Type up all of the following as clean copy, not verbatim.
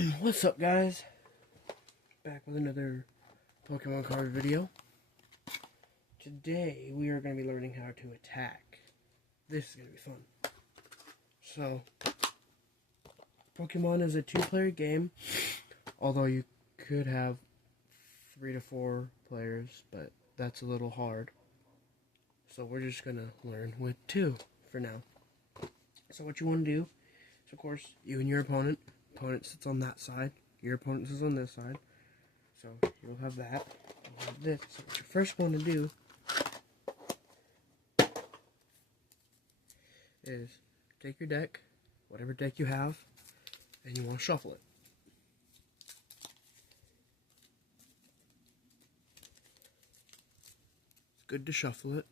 What's up, guys? Back with another Pokemon card video. Today we are going to be learning how to attack. This is going to be fun. So, Pokemon is a 2-player game, although you could have 3 to 4 players, but that's a little hard. So we're just going to learn with 2 for now. So what you want to do is, of course, you and your opponent sits on that side, your opponent sits on this side, so you'll have that, you'll have this. So what you first want to do is take your deck, whatever deck you have, and you want to shuffle it. It's good to shuffle it.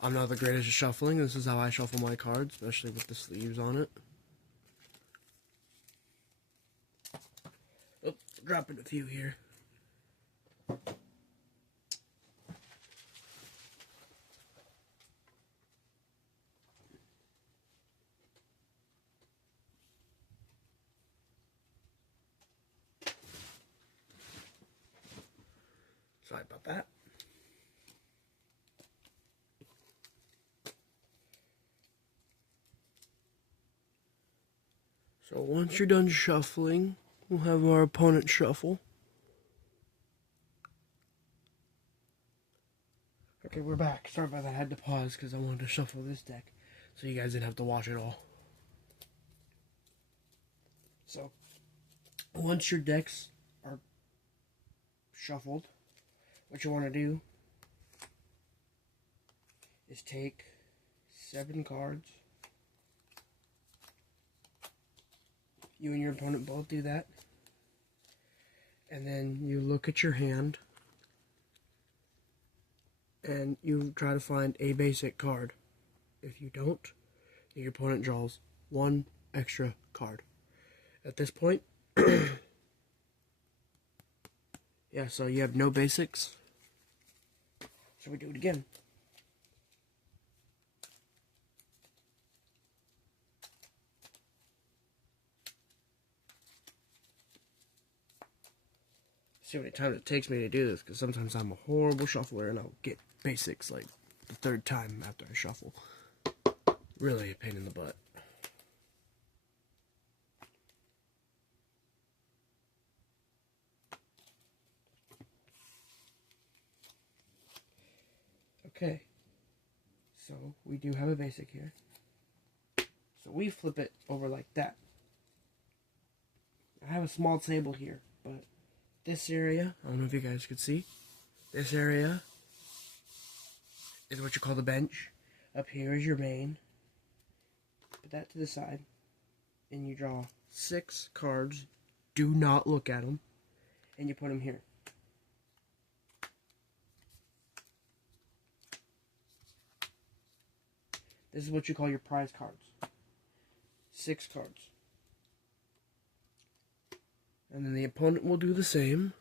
I'm not the greatest at shuffling. This is how I shuffle my cards, especially with the sleeves on it. Oops, dropping a few here. Sorry about that. So once you're done shuffling, we'll have our opponent shuffle. Okay, we're back. Sorry about that. I had to pause because I wanted to shuffle this deck so you guys didn't have to watch it all. So, once your decks are shuffled, what you want to do is take 7 cards. You and your opponent both do that. And then you look at your hand and you try to find a basic card. If you don't, your opponent draws 1 extra card. At this point, yeah, so you have no basics. So we do it again. See how many times it takes me to do this, because sometimes I'm a horrible shuffler and I'll get basics like the 3rd time after I shuffle. Really a pain in the butt. Okay, so we do have a basic here. So we flip it over like that. I have a small table here, but this area, I don't know if you guys could see, this area is what you call the bench. Up here is your main. Put that to the side, and you draw 6 cards. Do not look at them, and you put them here. This is what you call your prize cards. 6 cards. And then the opponent will do the same.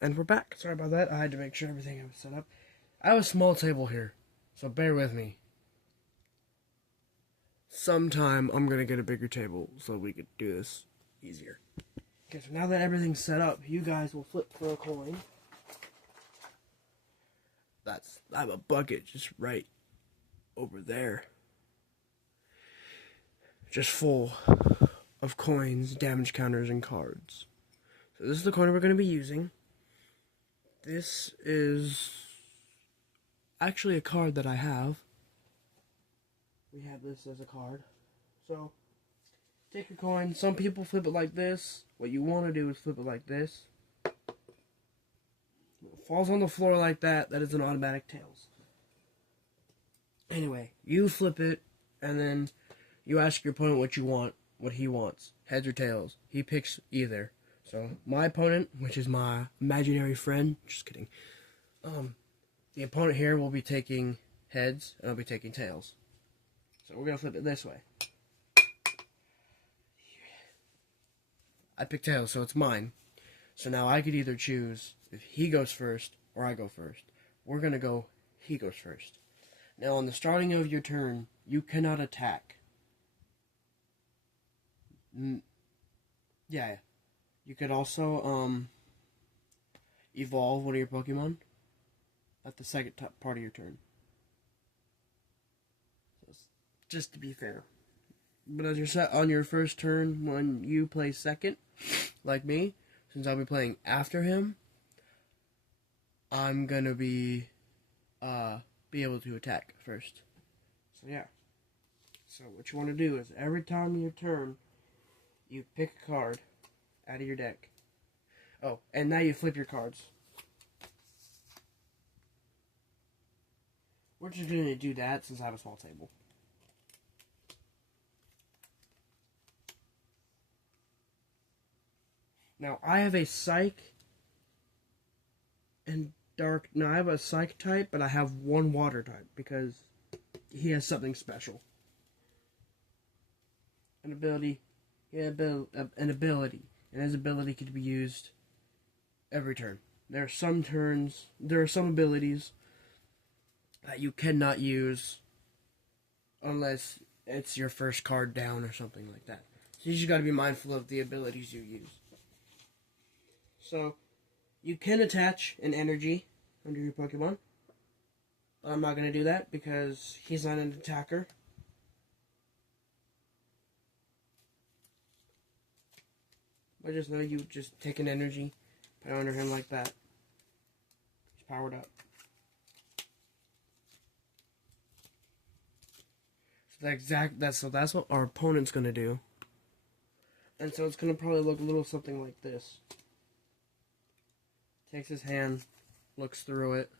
And we're back. Sorry about that. I had to make sure everything was set up. I have a small table here, so bear with me. Sometime I'm going to get a bigger table so we could do this easier. Okay, so now that everything's set up, you guys will flip for a coin. I have a bucket just right over there. Just full of coins, damage counters, and cards. So this is the coin we're going to be using. This is actually a card that I have. We have this as a card. So, take your coin. Some people flip it like this. What you want to do is flip it like this. If it falls on the floor like that, that is an automatic tails. Anyway, you flip it, and then you ask your opponent what you want, what he wants, heads or tails. He picks either. So, my opponent, which is my imaginary friend, just kidding. The opponent here will be taking heads, and I'll be taking tails. So, we're going to flip it this way. I picked tails, so it's mine. So now I could either choose if he goes first or I go first. we're going to go, he goes first. Now, on the starting of your turn, you cannot attack. Yeah. You could also, evolve one of your Pokemon at the second part of your turn. Just to be fair. But as you're set on your first turn, when you play second, like me, since I'll be playing after him, I'm gonna be able to attack first. So yeah. So what you want to do is every time your turn, you pick a card out of your deck. Oh, and now you flip your cards. We're just gonna do that since I have a small table. Now I have a Psych and Dark. No, I have a Psych type, but I have one Water type because he has something special. An ability. And his ability can be used every turn. There are some abilities that you cannot use unless it's your first card down or something like that. So you just got to be mindful of the abilities you use. So, you can attach an energy under your Pokemon. But I'm not going to do that because he's not an attacker. But just know you just take an energy, put it under him like that. He's powered up. So that's what our opponent's gonna do. And so it's gonna probably look a little something like this. Takes his hand, looks through it.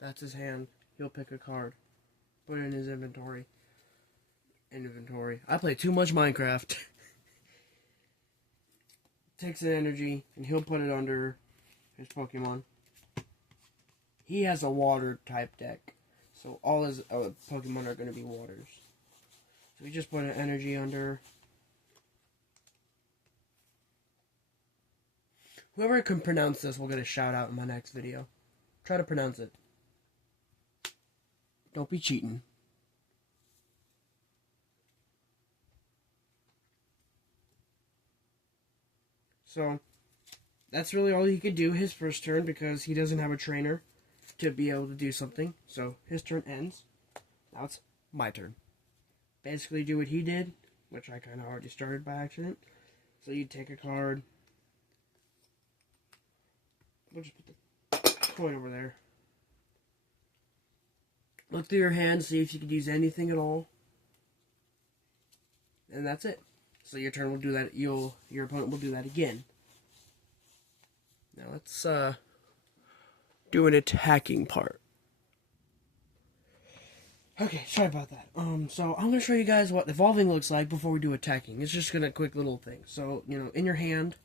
That's his hand. He'll pick a card, put it in his inventory. I play too much Minecraft. Takes an energy, and he'll put it under his Pokemon. He has a water type deck, so all his Pokemon are going to be waters. So we just put an energy under. Whoever can pronounce this will get a shout out in my next video. Try to pronounce it. Don't be cheating. So, that's really all he could do his first turn because he doesn't have a trainer to be able to do something. So, his turn ends. Now it's my turn. Basically do what he did, which I kind of already started by accident. So, you take a card. We'll just put the coin over there. Look through your hand, see if you could use anything at all. And that's it. So your turn will do that. Your opponent will do that again. Now let's do an attacking part. Okay, sorry about that. So I'm gonna show you guys what evolving looks like before we do attacking. It's just gonna quick little thing. So in your hand,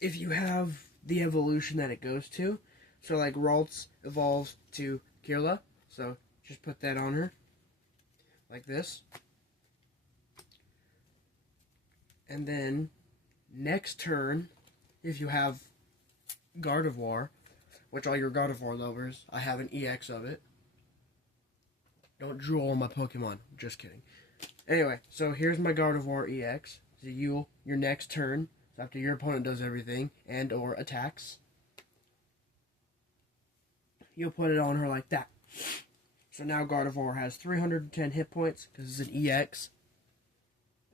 if you have the evolution that it goes to, so like Ralts evolves to Kirla, so just put that on her, like this. And then, next turn, if you have Gardevoir, which all your Gardevoir lovers, I have an EX of it. Don't drool on my Pokemon. Just kidding. Anyway, so here's my Gardevoir EX. So your next turn, after your opponent does everything and or attacks, you'll put it on her like that. So now Gardevoir has 310 hit points because it's an EX.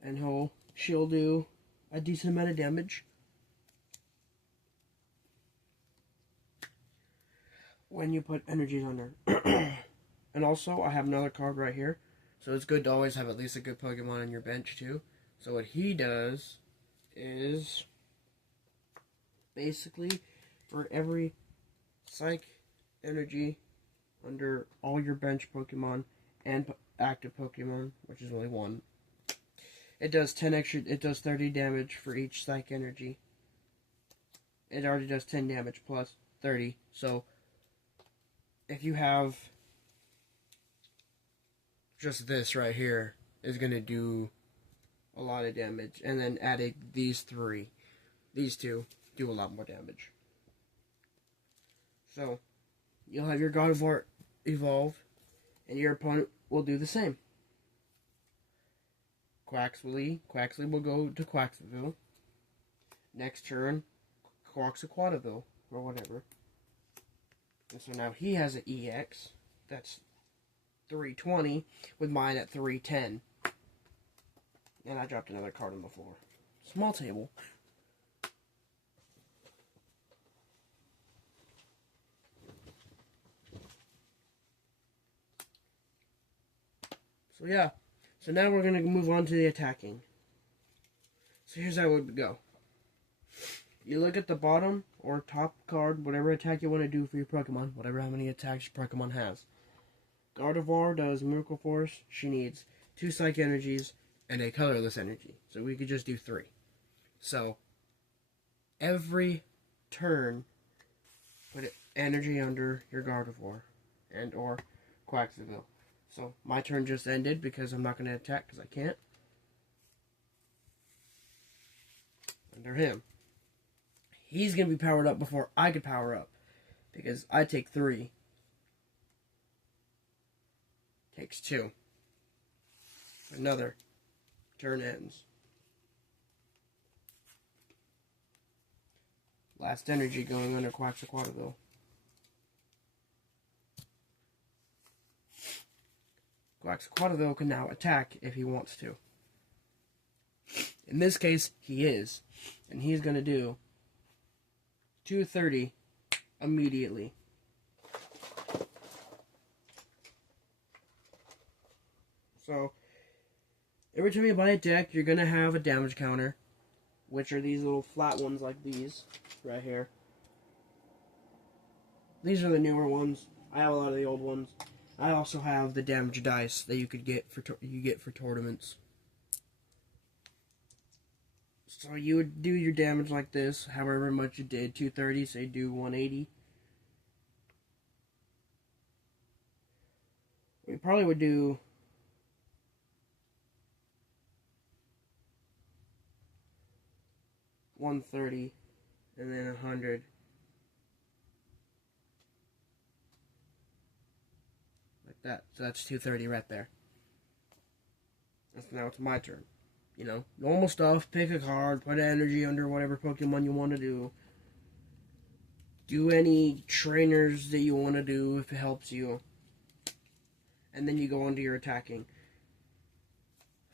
And she'll do a decent amount of damage. When you put energies on her. And also, I have another card right here. So it's good to always have at least a good Pokemon on your bench too. So what he does is basically for every Psych energy under all your bench Pokemon and active Pokemon, which is only one, it does 30 damage for each Psych energy. It already does 10 damage plus 30. So, if you have just this right here, is going to do a lot of damage. And then adding these two, do a lot more damage. So, you'll have your God of War evolve, and your opponent will do the same. Quaxley will go to Quaxville. Next turn, Quaxaquataville, or whatever. And so now he has an EX. That's 320, with mine at 310. And I dropped another card on the floor. Small table. So yeah. So now we're going to move on to the attacking. So here's how it would go. You look at the bottom or top card, whatever attack you want to do for your Pokemon, whatever how many attacks your Pokemon has. Gardevoir does Miracle Force. She needs 2 Psychic Energies and a colorless energy. So we could just do 3. So every turn, put energy under your Gardevoir and or Quaxville. So my turn just ended because I'm not going to attack because I can't. Under him. He's going to be powered up before I could power up because I take 3. Takes 2. Another. Turn ends. Last energy going under Quaxaquataville. Quaxaquataville can now attack if he wants to. In this case, he is. And he's going to do 230 immediately. So, every time you buy a deck, you're going to have a damage counter, which are these little flat ones like these, right here. These are the newer ones. I have a lot of the old ones. I also have the damage dice that you could get for tournaments. So you would do your damage like this, however much you did, 230, say do 180. We probably would do 130 and then 100. Like that. So that's 230 right there. Now it's my turn. You know, normal stuff, pick a card, put energy under whatever Pokemon you want to do. Do any trainers that you want to do if it helps you. And then you go on to your attacking.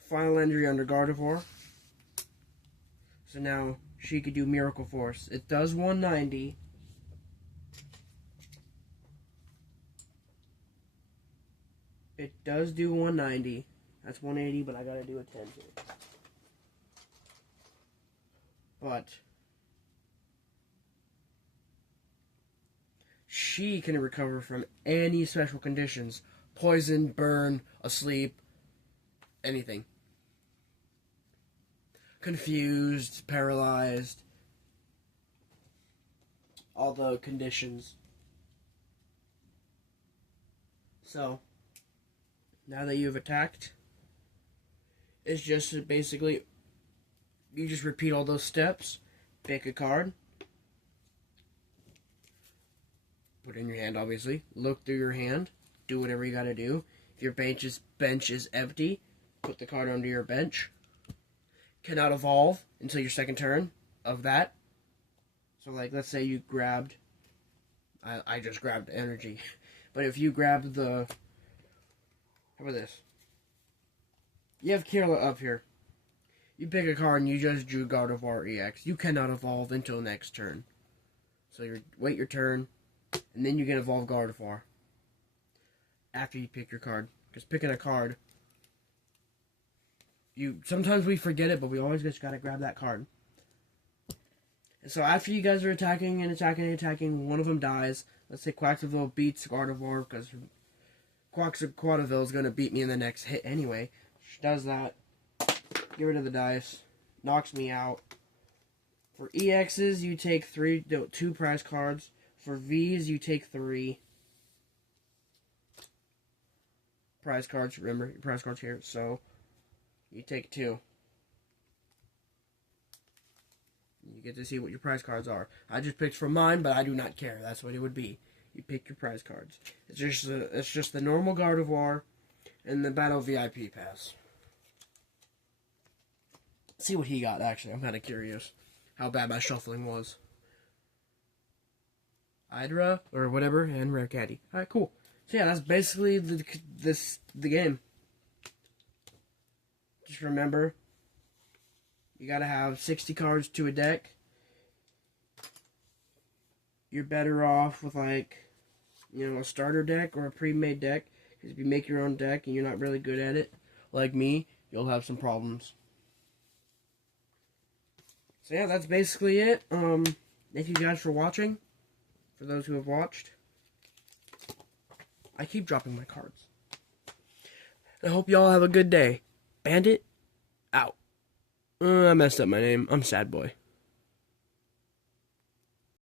Final energy under Gardevoir. So now she could do Miracle Force. It does 190. It does do 190. That's 180, but I gotta do a 10 here. But she can recover from any special conditions. Poison, burn, asleep, anything. Confused, paralyzed. All the conditions. So, now that you've attacked, it's just basically, you just repeat all those steps, pick a card, put it in your hand obviously, look through your hand, do whatever you gotta do. If your bench is empty, put the card under your bench. Cannot evolve until your second turn of that. So like, let's say you grabbed, I just grabbed energy, but if you grabbed the, how about this? You have Kirlia up here. You pick a card and you just drew Gardevoir EX. You cannot evolve until next turn. So you wait your turn, and then you can evolve Gardevoir. After you pick your card. Because picking a card, sometimes we forget it, but we always just gotta grab that card. And so after you guys are attacking and attacking and attacking, one of them dies. Let's say Quaxville beats Gardevoir, because Quaxaquataville is gonna beat me in the next hit anyway. She does that. Get rid of the dice. Knocks me out. For EXs, you take 2 prize cards. For Vs, you take 3 prize cards. Remember, your prize cards here. So, you take 2. You get to see what your prize cards are. I just picked from mine, but I do not care. That's what it would be. You pick your prize cards. It's just the normal Gardevoir and the Battle VIP pass. Let's see what he got, actually. I'm kind of curious how bad my shuffling was. Hydra, or whatever, and Rare Caddy. Alright, cool. So yeah, that's basically the game. Just remember, you gotta have 60 cards to a deck. You're better off with, like, you know, a starter deck or a pre-made deck. Because if you make your own deck and you're not really good at it, like me, you'll have some problems. So yeah, that's basically it. Thank you guys for watching. For those who have watched. I keep dropping my cards. I hope y'all have a good day. Bandit, out. I messed up my name. I'm Sad Boy.